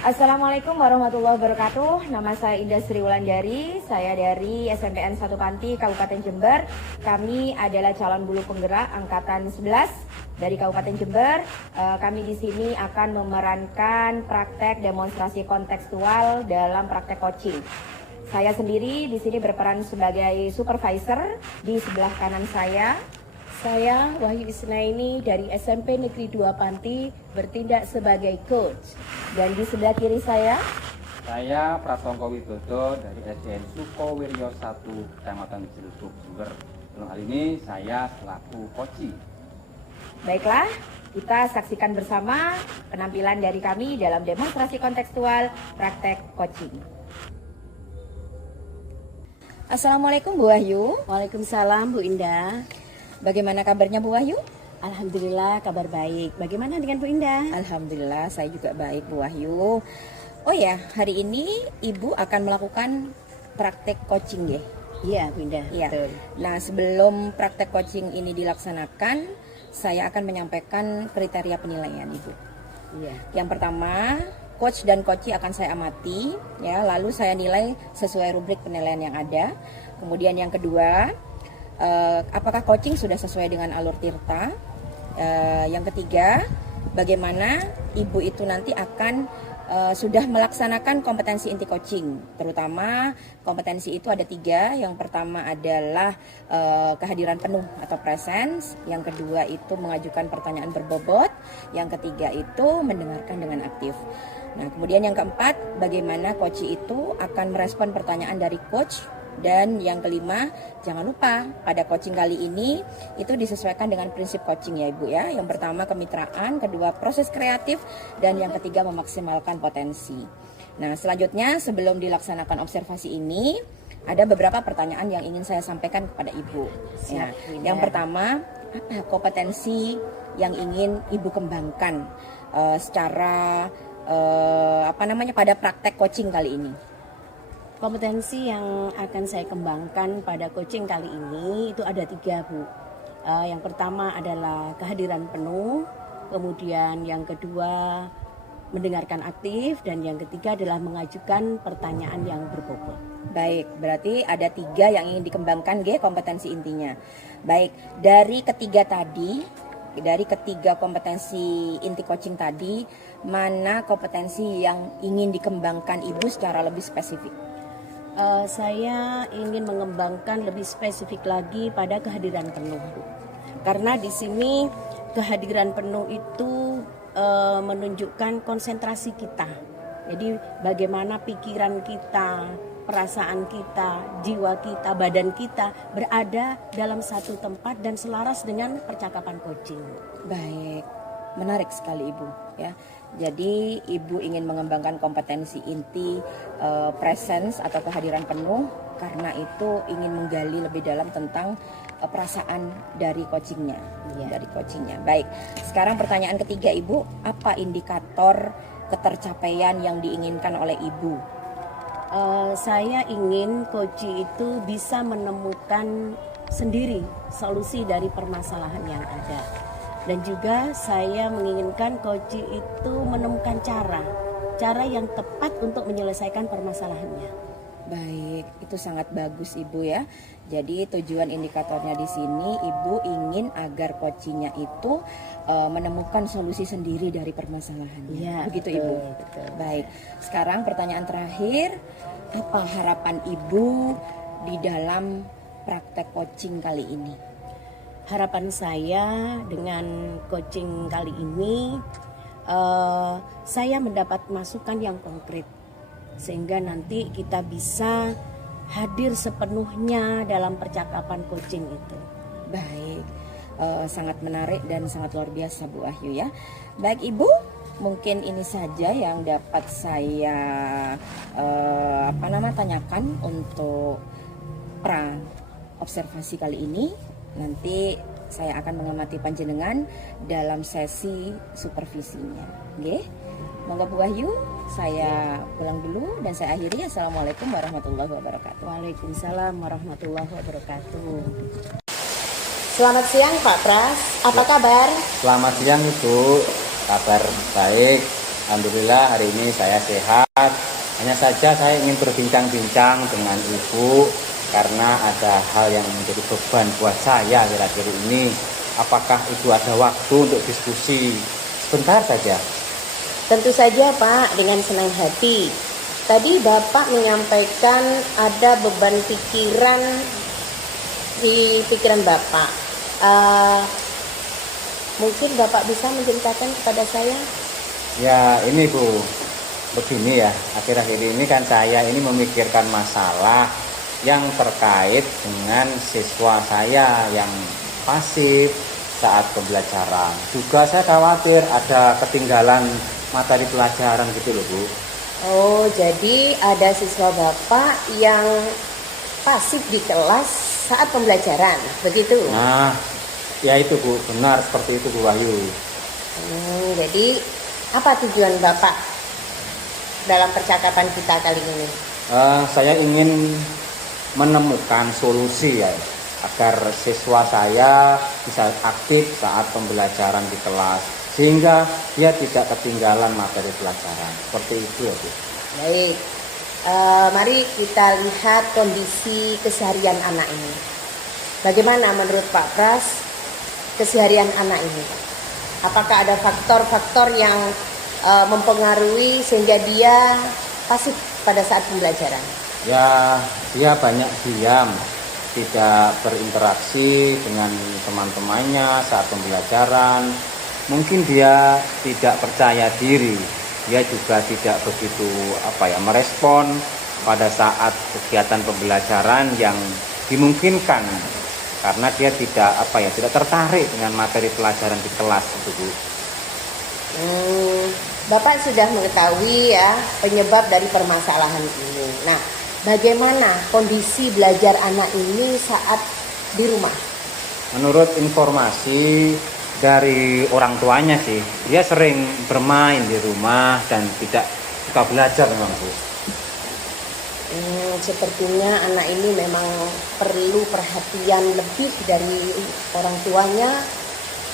Assalamualaikum warahmatullahi wabarakatuh. Nama saya Indah Sri Wulandari. Saya dari SMPN 1 Panti Kabupaten Jember. Kami adalah calon bulu penggerak angkatan 11 dari Kabupaten Jember. Kami di sini akan memerankan praktek demonstrasi kontekstual dalam praktek coaching. Saya sendiri di sini berperan sebagai supervisor. Di sebelah kanan saya Wahyu Isnaini dari SMP Negeri 2 Panti bertindak sebagai coach. Dan di sebelah kiri saya Pratongko Widodo dari SDN Sukowiryo 1, Kecamatan Ciledug, Jember. Dalam hal ini saya selaku coach. Baiklah, kita saksikan bersama penampilan dari kami dalam demonstrasi kontekstual praktek coaching. Assalamualaikum Bu Wahyu. Waalaikumsalam Bu Indah. Bagaimana kabarnya Bu Wahyu? Alhamdulillah kabar baik. Bagaimana dengan Bu Indah? Alhamdulillah saya juga baik Bu Wahyu. Oh ya, hari ini Ibu akan melakukan praktek coaching ya? Iya Bu Indah. Iya. Betul. Nah, sebelum praktek coaching ini dilaksanakan, saya akan menyampaikan kriteria penilaian Ibu. Iya. Yang pertama, coach dan coachee akan saya amati, ya, lalu saya nilai sesuai rubrik penilaian yang ada. Kemudian yang kedua, apakah coaching sudah sesuai dengan alur tirta? Yang ketiga, bagaimana Ibu itu nanti akan sudah melaksanakan kompetensi inti coaching, terutama kompetensi itu ada 3. Yang pertama adalah kehadiran penuh atau presence, yang kedua itu mengajukan pertanyaan berbobot, yang ketiga itu mendengarkan dengan aktif. Nah, kemudian yang keempat, bagaimana coachee itu akan merespon pertanyaan dari coach. Dan yang kelima, jangan lupa pada coaching kali ini itu disesuaikan dengan prinsip coaching ya Ibu ya. Yang pertama kemitraan, kedua proses kreatif, dan yang ketiga memaksimalkan potensi. Nah, selanjutnya sebelum dilaksanakan observasi ini ada beberapa pertanyaan yang ingin saya sampaikan kepada Ibu. Ya. Yang pertama, apa kompetensi yang ingin Ibu kembangkan secara pada praktek coaching kali ini? Kompetensi yang akan saya kembangkan pada coaching kali ini itu ada 3 Bu. Yang pertama adalah kehadiran penuh, kemudian yang kedua mendengarkan aktif, dan yang ketiga adalah mengajukan pertanyaan yang berbobot. Baik, berarti ada 3 yang ingin dikembangkan kompetensi intinya. Baik, dari ketiga kompetensi inti coaching tadi, mana kompetensi yang ingin dikembangkan Ibu secara lebih spesifik? Saya ingin mengembangkan lebih spesifik lagi pada kehadiran penuh, Bu. Karena di sini kehadiran penuh itu menunjukkan konsentrasi kita. Jadi bagaimana pikiran kita, perasaan kita, jiwa kita, badan kita berada dalam satu tempat dan selaras dengan percakapan coaching. Baik, menarik sekali Ibu ya. Jadi Ibu ingin mengembangkan kompetensi inti presence atau kehadiran penuh, karena itu ingin menggali lebih dalam tentang perasaan dari coachingnya, dari coachingnya. Baik, sekarang pertanyaan ketiga Ibu, apa indikator ketercapaian yang diinginkan oleh Ibu? Saya ingin coaching itu bisa menemukan sendiri solusi dari permasalahan yang ada. Dan juga saya menginginkan coaching itu menemukan cara yang tepat untuk menyelesaikan permasalahannya. Baik, itu sangat bagus Ibu ya. Jadi tujuan indikatornya di sini Ibu ingin agar coachingnya itu menemukan solusi sendiri dari permasalahannya. Ya, begitu Ibu. Betul. Baik, sekarang pertanyaan terakhir, apa harapan Ibu di dalam praktek coaching kali ini? Harapan saya dengan coaching kali ini, saya mendapat masukan yang konkret, sehingga nanti kita bisa hadir sepenuhnya dalam percakapan coaching itu. Baik, sangat menarik dan sangat luar biasa Bu Wahyu ya. Baik Ibu, mungkin ini saja yang dapat saya tanyakan untuk pra observasi kali ini. Nanti saya akan mengamati panjenengan dalam sesi supervisinya. Oke, monggo Bu Wahyu, saya pulang dulu dan saya akhiri. Assalamualaikum warahmatullahi wabarakatuh. Waalaikumsalam warahmatullahi wabarakatuh. Selamat siang Pak Pras, apa kabar? Selamat siang Ibu, kabar baik. Alhamdulillah hari ini saya sehat. Hanya saja saya ingin berbincang-bincang dengan Ibu karena ada hal yang menjadi beban buat saya akhir-akhir ini. Apakah Ibu ada waktu untuk diskusi sebentar saja? Tentu saja Pak, dengan senang hati. Tadi Bapak menyampaikan ada beban pikiran di pikiran Bapak. Mungkin Bapak bisa menceritakan kepada saya? Ya ini Bu, begini ya, akhir-akhir ini kan saya ini memikirkan masalah yang terkait dengan siswa saya yang pasif saat pembelajaran. Juga saya khawatir ada ketinggalan materi pelajaran gitu loh Bu. Oh, jadi ada siswa Bapak yang pasif di kelas saat pembelajaran, begitu? Nah, ya itu Bu, benar seperti itu Bu Wahyu. Jadi apa tujuan Bapak dalam percakapan kita kali ini? Saya ingin menemukan solusi ya, agar siswa saya bisa aktif saat pembelajaran di kelas, sehingga dia tidak ketinggalan materi pelajaran. Seperti itu ya Bu. Baik, mari kita lihat kondisi keseharian anak ini. Bagaimana menurut Pak Pras keseharian anak ini? Apakah ada faktor-faktor yang mempengaruhi sehingga dia pasif pada saat pembelajaran? Ya, dia banyak diam, tidak berinteraksi dengan teman-temannya saat pembelajaran. Mungkin dia tidak percaya diri, dia juga tidak begitu merespon pada saat kegiatan pembelajaran yang dimungkinkan, karena dia tidak tertarik dengan materi pelajaran di kelas itu Bu. Bapak sudah mengetahui ya penyebab dari permasalahan ini. Nah, bagaimana kondisi belajar anak ini saat di rumah? Menurut informasi dari orang tuanya sih, dia sering bermain di rumah dan tidak suka belajar memang Bu. Sepertinya anak ini memang perlu perhatian lebih dari orang tuanya,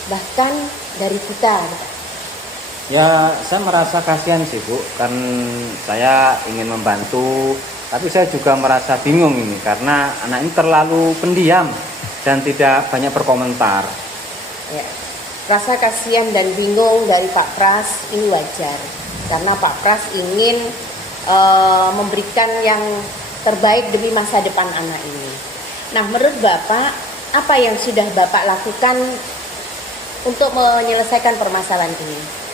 bahkan dari kita. Ya, saya merasa kasihan sih Bu, kan saya ingin membantu, tapi saya juga merasa bingung ini karena anak ini terlalu pendiam dan tidak banyak berkomentar. Ya, rasa kasihan dan bingung dari Pak Pras ini wajar, karena Pak Pras ingin memberikan yang terbaik demi masa depan anak ini. Nah, menurut Bapak, apa yang sudah Bapak lakukan untuk menyelesaikan permasalahan ini?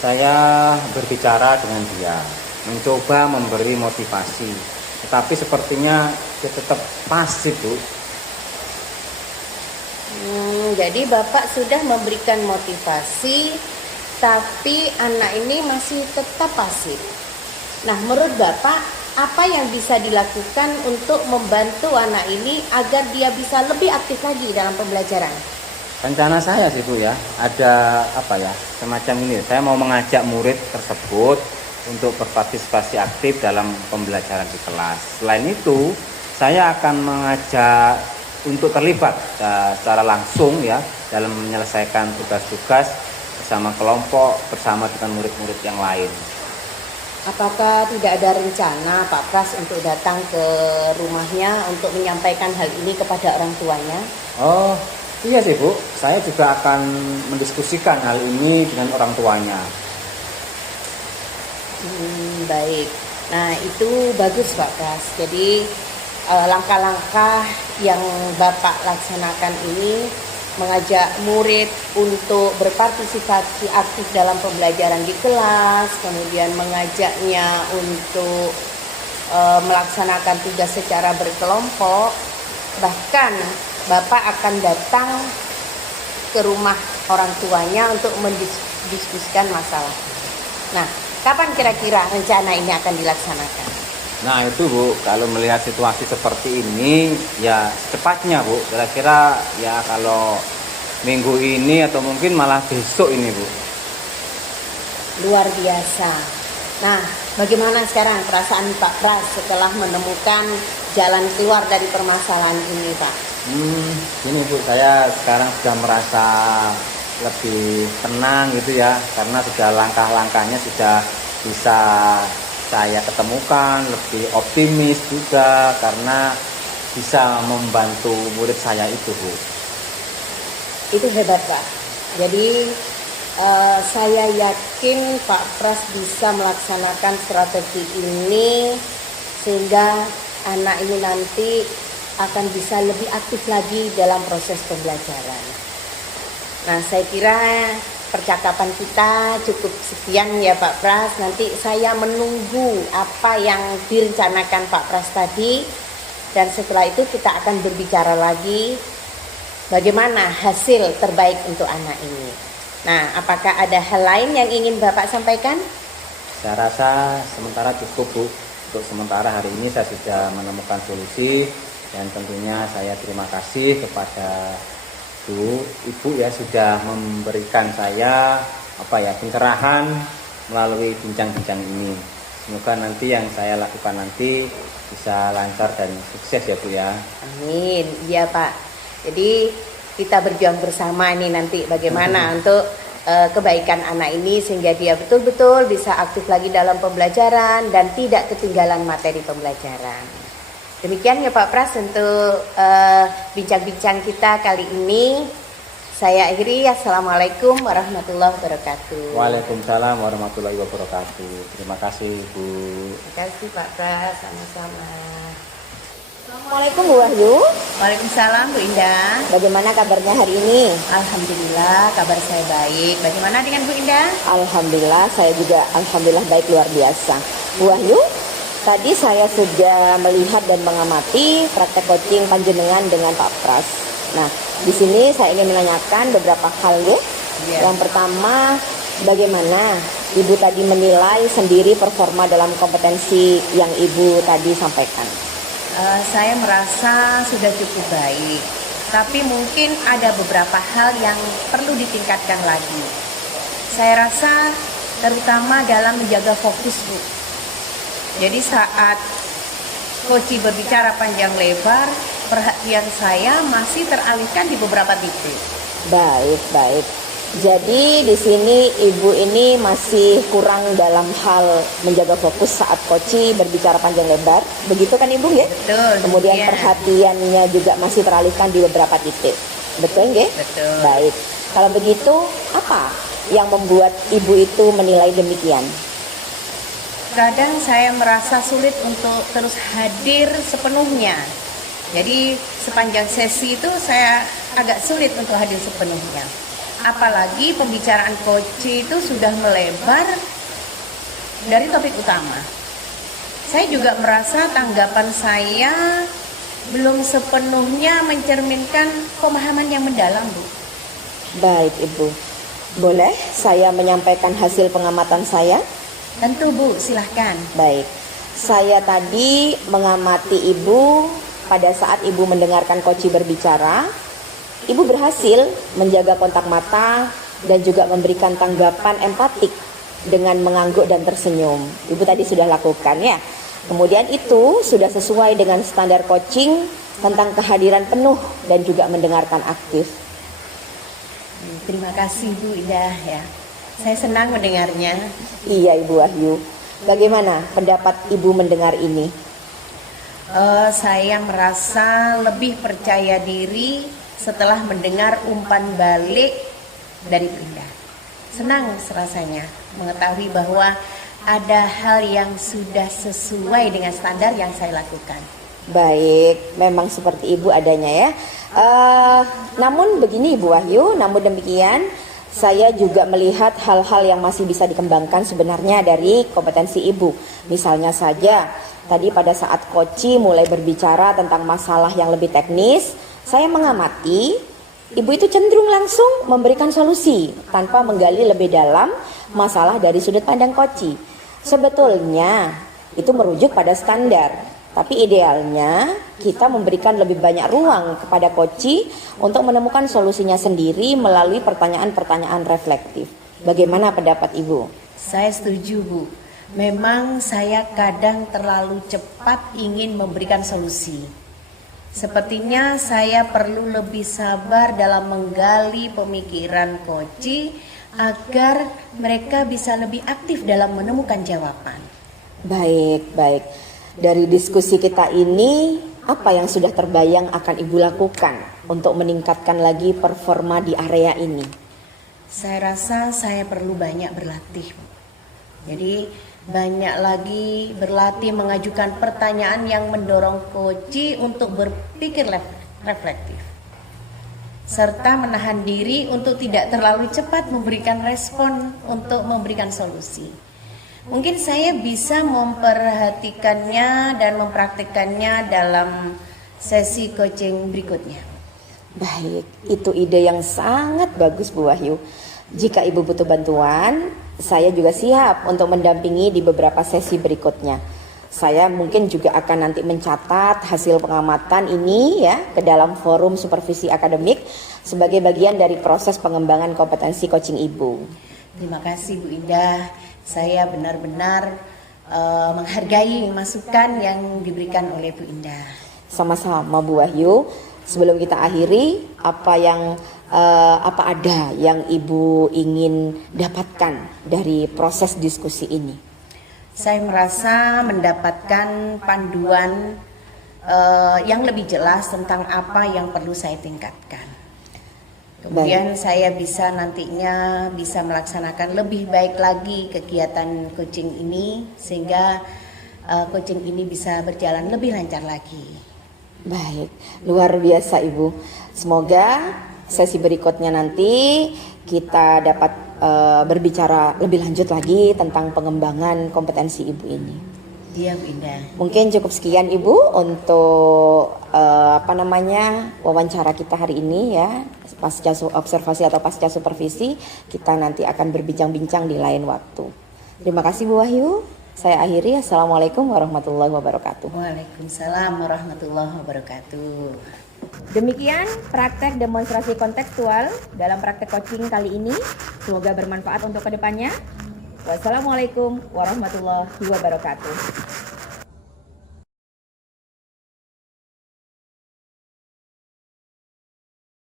Saya berbicara dengan dia, mencoba memberi motivasi, tetapi sepertinya dia tetap pasif Bu. Jadi Bapak sudah memberikan motivasi, tapi anak ini masih tetap pasif. Nah, menurut Bapak, apa yang bisa dilakukan untuk membantu anak ini agar dia bisa lebih aktif lagi dalam pembelajaran? Rencana saya sih Bu ya, ada semacam ini. Saya mau mengajak murid tersebut untuk berpartisipasi aktif dalam pembelajaran di kelas. Selain itu, saya akan mengajak untuk terlibat secara langsung ya dalam menyelesaikan tugas-tugas bersama kelompok, bersama dengan murid-murid yang lain. Apakah tidak ada rencana Pak Pras untuk datang ke rumahnya untuk menyampaikan hal ini kepada orang tuanya? Oh, iya sih Bu, saya juga akan mendiskusikan hal ini dengan orang tuanya. Baik, nah itu bagus Pak Pras. Jadi langkah-langkah yang Bapak laksanakan ini mengajak murid untuk berpartisipasi aktif dalam pembelajaran di kelas, kemudian mengajaknya untuk melaksanakan tugas secara berkelompok, bahkan Bapak akan datang ke rumah orang tuanya untuk mendiskusikan masalah. Nah, kapan kira-kira rencana ini akan dilaksanakan? Nah itu Bu, kalau melihat situasi seperti ini ya secepatnya Bu, kira-kira ya kalau minggu ini atau mungkin malah besok ini Bu. Luar biasa. Nah, bagaimana sekarang perasaan Pak Pras setelah menemukan jalan keluar dari permasalahan ini Pak? Ini Bu, saya sekarang sudah merasa lebih tenang gitu ya, karena sudah langkah-langkahnya sudah bisa saya ketemukan, lebih optimis juga karena bisa membantu murid saya itu, Bu. Itu hebat, Pak. Jadi saya yakin Pak Pras bisa melaksanakan strategi ini sehingga anak ini nanti akan bisa lebih aktif lagi dalam proses pembelajaran. Nah, saya kira percakapan kita cukup sekian ya Pak Pras. Nanti saya menunggu apa yang direncanakan Pak Pras tadi, dan setelah itu kita akan berbicara lagi bagaimana hasil terbaik untuk anak ini. Nah, apakah ada hal lain yang ingin Bapak sampaikan? Saya rasa sementara cukup, Bu. Untuk sementara hari ini saya sudah menemukan solusi, dan tentunya saya terima kasih kepada Ibu ya sudah memberikan saya pencerahan melalui bincang-bincang ini. Semoga nanti yang saya lakukan nanti bisa lancar dan sukses ya, Bu ya. Amin. Iya, Pak. Jadi kita berjuang bersama ini nanti bagaimana untuk kebaikan anak ini sehingga dia betul-betul bisa aktif lagi dalam pembelajaran dan tidak ketinggalan materi pembelajaran. Demikian ya Pak Pras untuk bincang-bincang kita kali ini. Saya akhiri. Assalamualaikum warahmatullahi wabarakatuh. Waalaikumsalam warahmatullahi wabarakatuh. Terima kasih, Bu. Terima kasih Pak Pras, sama-sama. Assalamualaikum Bu Wahyu. Waalaikumsalam Bu Indah. Bagaimana kabarnya hari ini? Alhamdulillah kabar saya baik. Bagaimana dengan Bu Indah? Alhamdulillah, saya juga alhamdulillah baik luar biasa. Bu Wahyu, tadi saya sudah melihat dan mengamati praktek coaching panjenengan dengan Pak Pras. Nah, di sini saya ingin menanyakan beberapa hal ya. Yang pertama, bagaimana Ibu tadi menilai sendiri performa dalam kompetensi yang Ibu tadi sampaikan? Saya merasa sudah cukup baik, tapi mungkin ada beberapa hal yang perlu ditingkatkan lagi. Saya rasa terutama dalam menjaga fokus, Bu. Jadi saat coach berbicara panjang lebar, perhatian saya masih teralihkan di beberapa titik. Baik. Jadi di sini Ibu ini masih kurang dalam hal menjaga fokus saat coach berbicara panjang lebar. Begitu kan Ibu ya? Betul. Kemudian iya. perhatiannya juga masih teralihkan di beberapa titik. Betul nggih? Betul. Baik. Kalau begitu, apa yang membuat Ibu itu menilai demikian? Kadang saya merasa sulit untuk terus hadir sepenuhnya. Jadi sepanjang sesi itu saya agak sulit untuk hadir sepenuhnya. Apalagi pembicaraan coach itu sudah melebar dari topik utama. Saya juga merasa tanggapan saya belum sepenuhnya mencerminkan pemahaman yang mendalam, Bu. Baik Ibu, boleh saya menyampaikan hasil pengamatan saya? Tentu Bu, silahkan. Baik, saya tadi mengamati Ibu pada saat Ibu mendengarkan coach berbicara. Ibu berhasil menjaga kontak mata dan juga memberikan tanggapan empatik dengan mengangguk dan tersenyum. Ibu tadi sudah lakukan ya. Kemudian itu sudah sesuai dengan standar coaching tentang kehadiran penuh dan juga mendengarkan aktif. Terima kasih Bu Indah ya. Saya senang mendengarnya. Iya Ibu Wahyu. Bagaimana pendapat Ibu mendengar ini? Saya merasa lebih percaya diri setelah mendengar umpan balik dari Bunda. Senang rasanya mengetahui bahwa ada hal yang sudah sesuai dengan standar yang saya lakukan. Baik, memang seperti Ibu adanya ya. Namun begini Ibu Wahyu, namun demikian saya juga melihat hal-hal yang masih bisa dikembangkan sebenarnya dari kompetensi Ibu. Misalnya saja, tadi pada saat coach mulai berbicara tentang masalah yang lebih teknis, saya mengamati Ibu itu cenderung langsung memberikan solusi tanpa menggali lebih dalam masalah dari sudut pandang coach. Sebetulnya itu merujuk pada standar, tapi idealnya kita memberikan lebih banyak ruang kepada coach untuk menemukan solusinya sendiri melalui pertanyaan-pertanyaan reflektif. Bagaimana pendapat Ibu? Saya setuju Bu. Memang saya kadang terlalu cepat ingin memberikan solusi. Sepertinya saya perlu lebih sabar dalam menggali pemikiran koci agar mereka bisa lebih aktif dalam menemukan jawaban. Baik, baik. Dari diskusi kita ini, apa yang sudah terbayang akan Ibu lakukan untuk meningkatkan lagi performa di area ini? Saya rasa saya perlu banyak berlatih. Jadi banyak lagi berlatih mengajukan pertanyaan yang mendorong koci untuk berpikir reflektif. Serta menahan diri untuk tidak terlalu cepat memberikan respon untuk memberikan solusi. Mungkin saya bisa memperhatikannya dan mempraktikkannya dalam sesi coaching berikutnya. Baik, itu ide yang sangat bagus Bu Wahyu. Jika Ibu butuh bantuan, saya juga siap untuk mendampingi di beberapa sesi berikutnya. Saya mungkin juga akan nanti mencatat hasil pengamatan ini ya ke dalam forum supervisi akademik sebagai bagian dari proses pengembangan kompetensi coaching Ibu. Terima kasih Bu Indah. Saya benar-benar menghargai masukan yang diberikan oleh Bu Indah. Sama-sama Bu Wahyu. Sebelum kita akhiri, apa ada yang Ibu ingin dapatkan dari proses diskusi ini? Saya merasa mendapatkan panduan yang lebih jelas tentang apa yang perlu saya tingkatkan. Kemudian saya bisa nantinya bisa melaksanakan lebih baik lagi kegiatan coaching ini sehingga coaching ini bisa berjalan lebih lancar lagi. Baik, luar biasa Ibu. Semoga sesi berikutnya nanti kita dapat berbicara lebih lanjut lagi tentang pengembangan kompetensi Ibu ini. Iya Bu Indah. Mungkin cukup sekian Ibu untuk wawancara kita hari ini ya. Pasca observasi atau pasca supervisi, kita nanti akan berbincang-bincang di lain waktu. Terima kasih Bu Wahyu. Saya akhiri. Assalamualaikum warahmatullahi wabarakatuh. Waalaikumsalam warahmatullahi wabarakatuh. Demikian praktek demonstrasi kontekstual dalam praktek coaching kali ini. Semoga bermanfaat untuk kedepannya. Wassalamualaikum warahmatullahi wabarakatuh.